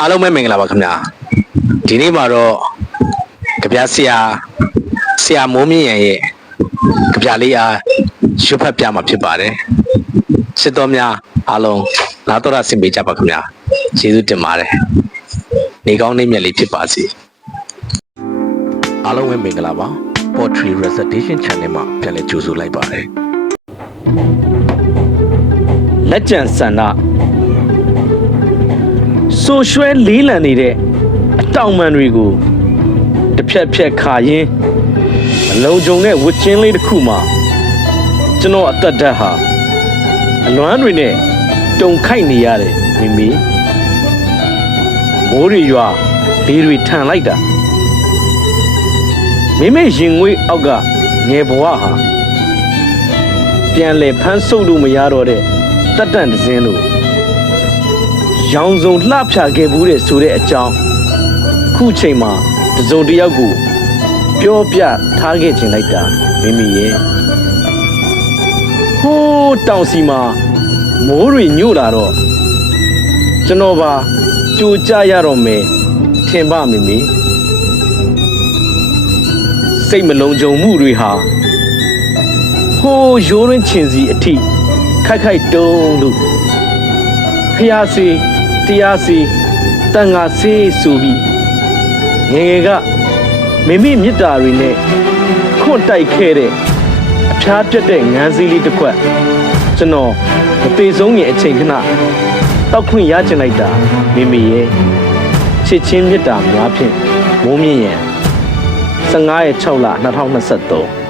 အားလုံးပဲမင်္ဂလာပါခင်ဗျာဒီနေ့မှာတော့ကြပြဆရာမိုးမြင့်ရန်ရဲ့ကြပြလေးအားရွတ်ဖတ်ပြမှာဖြစ်ပါတယ်စစ်တော်များအားလုံးလာတော့ဆင်ပေးကြပါခင်ဗျာကျေးဇူးတင်ပါတယ်နေကောင်းနေမြတ်လေးဖြစ်ပါစေအားလုံးပဲမင်္ဂလာပါ Poetry Recitation Channel မှာပြန်လည်ကြိုဆိုလိုက်ပါတယ်လက်ကျန်ဆန္ဒဆိုရွှဲလေးလံနေတဲ့အတောင်ပံတွေကိုတစ်ဖြက်ဖြက်ခါရင်းအလုံးကြုံတဲ့ဝတ်ချင်းလေးတစ်ခုမှာကျွန်တော်အသက်ဓာတ်ဟာအလွမ်းတွေနဲ့တုန်ခိုက်နေရတယ်မိမိမိုးတွေရွာလေတွေထန်လိုက်တာမိမိရင်ငွေအောက်ကငယ်ဘဝဟာပြန်လဲဖမ်းဆုပ်လို့မရတော့တဲ့တက်တန့်တစ်စင်းလို့ရောင်စုံလှဖြာခဲ့ဘူးတဲ့ဆိုတဲ့အကြောင်းခုချိန်မှာတစုံတစ်ယောက်ကိုပြောပြထားခဲ့ခြင်းလိုက်တာမိမိရဲ့ဟိုးတောင်စီမှာမိုးတွေညို့လာတော့ကျွန်တော်ပါကြိုကြရတော့မယ်ထင်ပါမိမိစိတ်မလုံးကြုံမှုတွေဟာဟိုးရိုးရင်းချင်စီအထိခိုက်ခိုက်တုံးလို့ဖျားစီတရားစီတန်ငါစီဆိုပြီးငယ်ငယ်ကမိမိမြစ်တာတွေနဲ့ခွန့်တိုက်ခဲ့တဲ့အဖျားပြတ်တဲ့ငန်းစည်းလေးတစ်ခွက်ကျွန်တော်မသေးဆုံးငယ်အချိန်ခဏတောက်ခွင့်ရချင်လိုက်တာမိမိရဲ့ချစ်ချင်းမြတ်တာများဖြင့်မိုးမြင့်ရန်15ရက်6လ2023